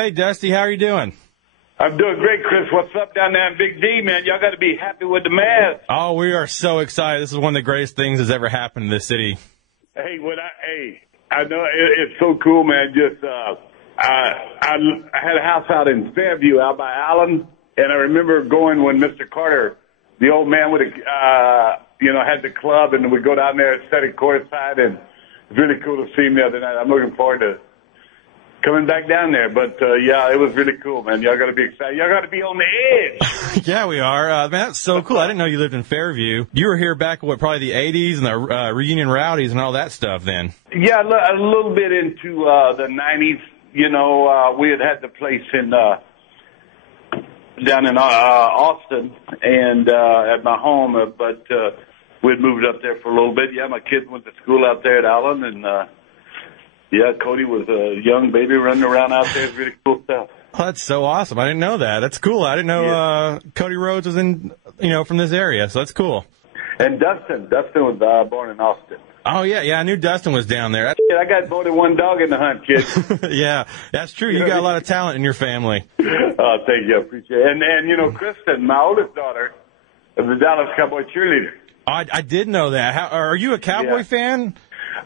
Hey, Dusty, how are you doing? I'm doing great, Chris. What's up down there in Big D, man? Y'all got to be happy with the Mavs. Oh, we are so excited. This is one of the greatest things that's ever happened in this city. Hey, I know it's so cool, man. Just I had a house out in Fairview, out by Allen, and I remember going when Mr. Carter, the old man, would had the club, and we'd go down there and sit at courtside, and it's really cool to see him the other night. I'm looking forward to coming back down there. But, yeah, it was really cool, man. Y'all got to be excited. Y'all got to be on the edge. Yeah, we are. Man, that's so cool. I didn't know you lived in Fairview. You were here back, probably the 80s and the reunion rowdies and all that stuff then. Yeah, a little bit into the 90s. We had the place down in Austin and at my home, but we'd moved up there for a little bit. Yeah, my kids went to school out there at Allen, and yeah, Cody was a young baby running around out there. It's really cool stuff. Oh, that's so awesome. I didn't know that. That's cool. I didn't know Cody Rhodes was from this area, so that's cool. And Dustin was born in Austin. Oh, yeah, I knew Dustin was down there. I got more than one dog in the hunt, kid. Yeah, that's true. You got a lot of talent in your family. Oh, thank you. I appreciate it. And Kristen, my oldest daughter, is a Dallas Cowboy cheerleader. I did know that. Are you a Cowboy fan?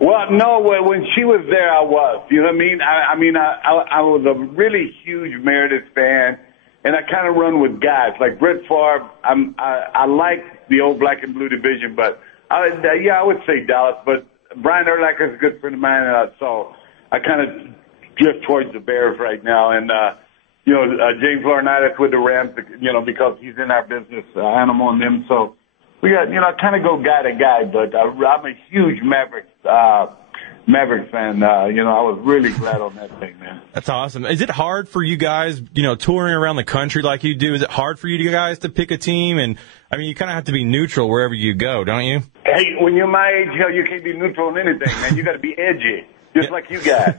Well, no. When she was there, I was. You know what I mean? I was a really huge Meredith fan, and I kind of run with guys like Brett Favre. I like the old black and blue division, but I would say Dallas. But Brian Urlacher is a good friend of mine, so I kind of drift towards the Bears right now. And James Laurinaitis with the Rams, because he's in our business animal and them. So we got, I kind of go guy to guy, but I'm a huge Mavericks fan. I was really glad on that thing, man. That's awesome. Is it hard for you guys, touring around the country like you do? Is it hard for you guys to pick a team? And I mean, you kind of have to be neutral wherever you go, don't you? Hey, when you're my age, you can't be neutral on anything, man. You got to be edgy, just like you guys.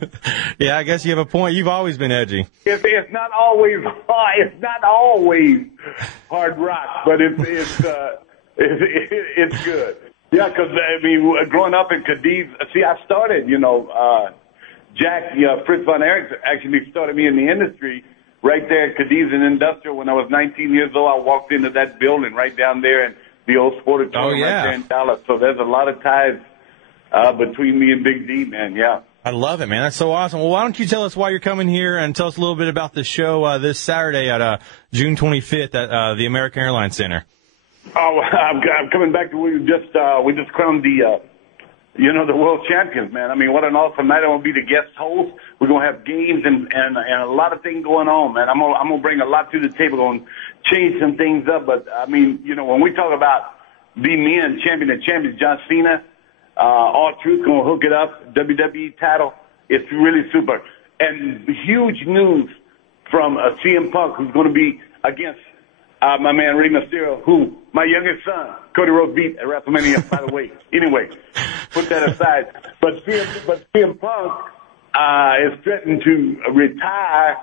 Yeah, I guess you have a point. You've always been edgy. It's not always hard rock, but it's good. Yeah, because, growing up in Cadiz, I started, Fritz von Erich actually started me in the industry right there at Cadiz and Industrial when I was 19 years old. I walked into that building right down there in the old Sportatorium right there in Dallas. So there's a lot of ties between me and Big D, man, yeah. I love it, man. That's so awesome. Well, why don't you tell us why you're coming here and tell us a little bit about the show this Saturday at June 25th at the American Airlines Center. Oh, I'm coming back to we just crowned the world champions, man. I mean, what an awesome night! I'm gonna be the guest host. We're gonna have games and a lot of things going on, man. I'm gonna bring a lot to the table, gonna change some things up. But I mean, when we talk about the men champion of champions, John Cena, R-Truth gonna hook it up, WWE title. It's really super. And huge news from CM Punk, who's gonna be against my man Rey Mysterio, who my youngest son, Cody Rhodes, beat at WrestleMania, by the way. Anyway, put that aside. But CM Punk is threatening to retire,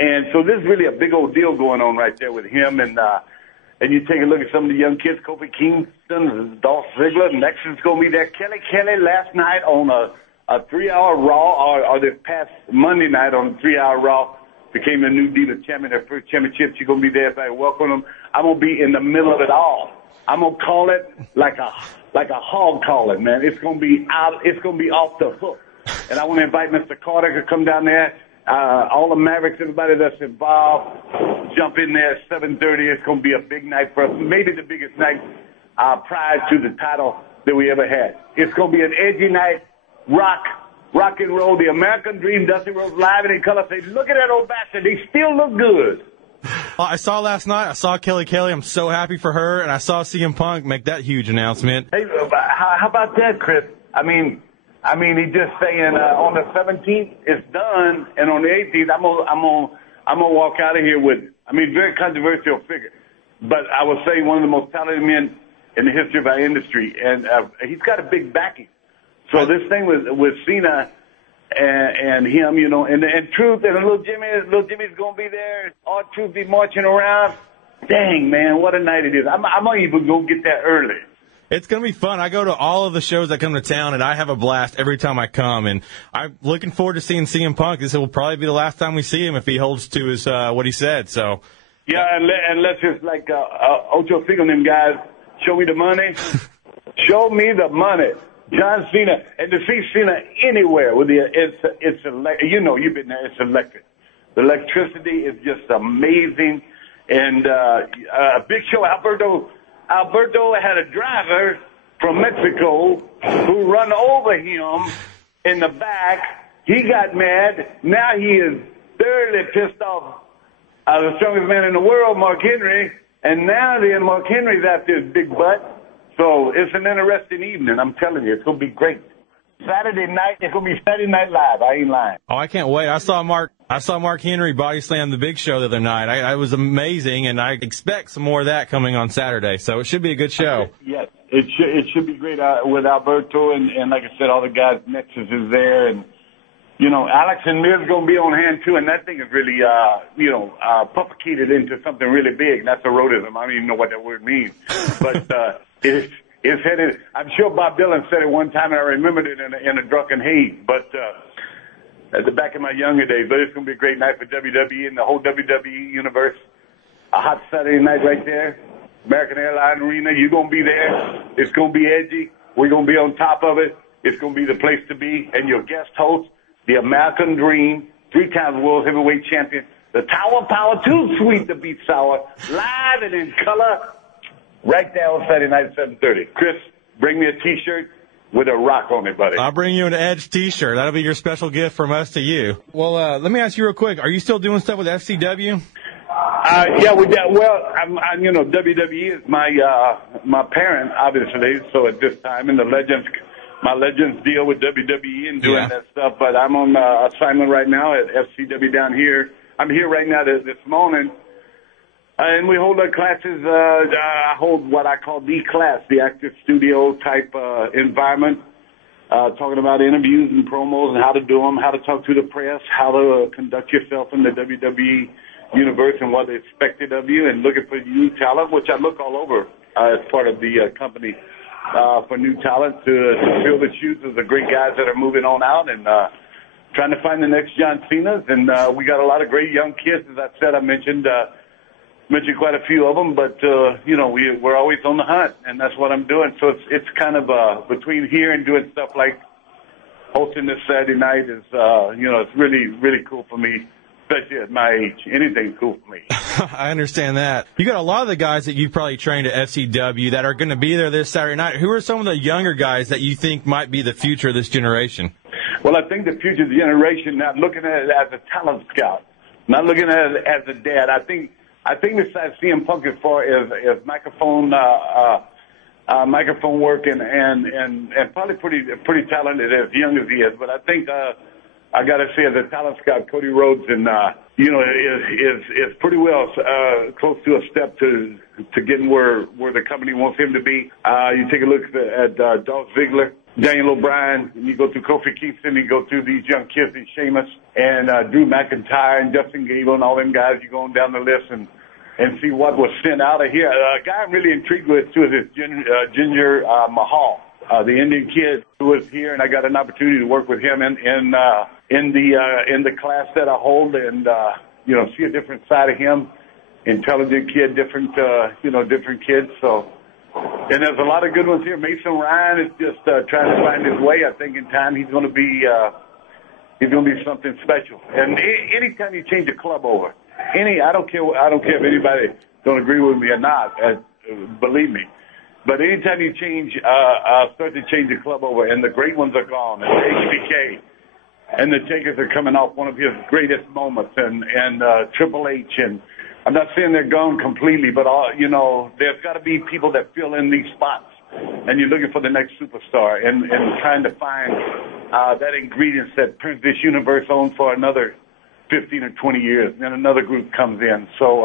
and so this is really a big old deal going on right there with him. And you take a look at some of the young kids, Kofi Kingston, Dolph Ziggler, Nexus is going to be there. Kelly last night on a 3-hour Raw, or this past Monday night on a 3-hour Raw, became a new Diva champion, their first championship. She's going to be there. If I welcome them, I'm going to be in the middle of it all. I'm going to call it like a hog calling, man. It's going to be off the hook. And I want to invite Mr. Carter to come down there. All the Mavericks, everybody that's involved, jump in there at 7:30. It's going to be a big night for us. Maybe the biggest night prior to the title that we ever had. It's going to be an edgy night, rock and roll, the American Dream Dusty Rhodes live and in color. Say, look at that old bastard. They still look good. I saw last night, I saw Kelly. I'm so happy for her. And I saw CM Punk make that huge announcement. Hey, how about that, Chris? I mean, he's just saying on the 17th it's done, and on the 18th I'm gonna walk out of here with, very controversial figure, but I would say one of the most talented men in the history of our industry, and he's got a big backing. So this thing with Cena and him, and Truth and little Jimmy's gonna be there. All Truth be marching around. Dang, man, what a night it is! I'm gonna even go get there early. It's going to be fun. I go to all of the shows that come to town, and I have a blast every time I come. And I'm looking forward to seeing CM Punk. This will probably be the last time we see him if he holds to his what he said. So, yeah, and let's just like Ocho Cinco and them guys, show me the money. Show me the money. John Cena, and to see Cena anywhere with it's you know, you've been there. It's electric. The electricity is just amazing. And Big Show Alberto had a driver from Mexico who run over him in the back. He got mad. Now he is thoroughly pissed off. The strongest man in the world, Mark Henry. And now then Mark Henry's after his big butt. So it's an interesting evening. I'm telling you, it's going to be great. Saturday night, it's going to be Saturday Night Live. I ain't lying. Oh, I can't wait. I saw Mark Henry body slam the Big Show the other night. I was amazing, and I expect some more of that coming on Saturday. So it should be a good show. Yes, it should be great with Alberto, and like I said, all the guys. Nexus is there, and you know, Alex and Miz going to be on hand too, and that thing is really pufficated into something really big. And that's erotism. I don't even know what that word means, but it's headed. I'm sure Bob Dylan said it one time, and I remembered it in a drunken haze. But at the back of my younger days, but it's going to be a great night for WWE and the whole WWE universe. A hot Saturday night right there, American Airlines Arena. You're going to be there. It's going to be edgy. We're going to be on top of it. It's going to be the place to be. And your guest host, the American Dream, 3-time World Heavyweight Champion, the Tower of Power, too sweet to beat sour, live and in color. Right there on Saturday night at 7:30. Chris, bring me a T-shirt with a rock on it, buddy. I'll bring you an Edge T-shirt. That'll be your special gift from us to you. Well, let me ask you real quick. Are you still doing stuff with FCW? Yeah, well, I'm you know, WWE is my parent, obviously. So at this time, and my Legends deal with WWE and doing that stuff. But I'm on assignment right now at FCW down here. I'm here right now this morning. And we hold our classes. I hold what I call the class, the active studio type environment, talking about interviews and promos and how to do them, how to talk to the press, how to conduct yourself in the WWE universe and what is expected of you, and looking for new talent, which I look all over as part of the company for new talent to fill the shoes of the great guys that are moving on out and trying to find the next John Cena's. And we got a lot of great young kids, as I said. I mentioned quite a few of them, but you know, we're always on the hunt, and that's what I'm doing. So it's kind of between here and doing stuff like hosting this Saturday night is you know, it's really, really cool for me, especially at my age. Anything's cool for me. I understand that. You got a lot of the guys that you probably trained at FCW that are going to be there this Saturday night. Who are some of the younger guys that you think might be the future of this generation? Well, I think the future of the generation, not looking at it as a talent scout, not looking at it as a dad. I think besides CM Punk as far as microphone work and probably pretty talented as young as he is. But I think I got to say, as a talent scout, Cody Rhodes and you know, is pretty well close to a step to getting where the company wants him to be. You take a look at Dolph Ziggler, Daniel O'Brien, and you go through Kofi Kingston, you go through these young kids and Sheamus, and Drew McIntyre and Justin Gable and all them guys. You go on down the list and see what was sent out of here. A guy I'm really intrigued with too is this Jinder Mahal, the Indian kid who was here, and I got an opportunity to work with him in the class that I hold, and you know, see a different side of him. Intelligent kid, different kids. So. And there's a lot of good ones here. Mason Ryan is just trying to find his way. I think in time he's going to be something special. And anytime you change a club over, I don't care if anybody don't agree with me or not. Believe me. But anytime you start to change a club over, and the great ones are gone, and HBK and the Takers are coming off one of his greatest moments, and Triple H, and I'm not saying they're gone completely, but you know, there's got to be people that fill in these spots, and you're looking for the next superstar, and trying to find that ingredient that turns this universe on for another 15 or 20 years, and another group comes in. So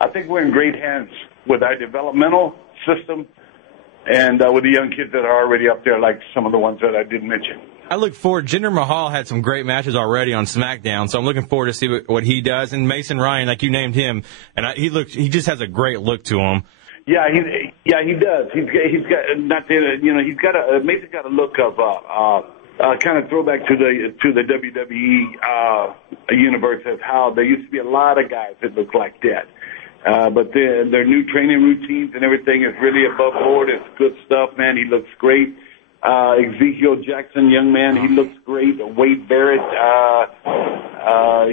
I think we're in great hands with our developmental system and with the young kids that are already up there, like some of the ones that I didn't mention. I look forward. Jinder Mahal had some great matches already on SmackDown, so I'm looking forward to see what he does. And Mason Ryan, like you named him, and he just has a great look to him. He does. He's got not the, you know, he's got Mason's got a look of kind of throwback to the WWE universe of how there used to be a lot of guys that looked like that. But their new training routines and everything is really above board. It's good stuff, man. He looks great. Ezekiel Jackson, young man, he looks great. Wade Barrett,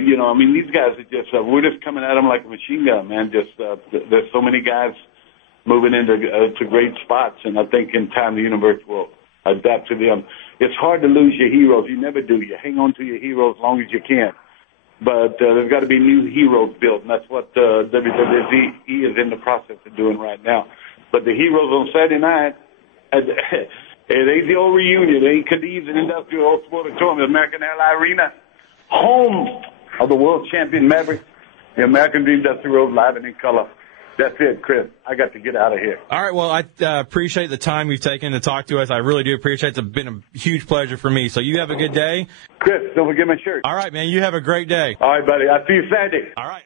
you know, I mean, these guys are just, we're just coming at them like a machine gun, man. Just, there's so many guys moving into to great spots, and I think in time the universe will adapt to them. It's hard to lose your heroes. You never do. You hang on to your heroes as long as you can. But there's got to be new heroes built, and that's what WWE is in the process of doing right now. But the heroes on Saturday night, it ain't the old reunion. It ain't Cadiz and Industrial Sportatorium, the American Airlines Arena, home of the world champion Mavericks, the American Dream Dusty Rhodes, live and in color. That's it, Chris. I got to get out of here. All right. Well, I appreciate the time you've taken to talk to us. I really do appreciate it. It's been a huge pleasure for me. So you have a good day. Chris, don't forget my shirt. All right, man. You have a great day. All right, buddy. I'll see you Saturday. All right.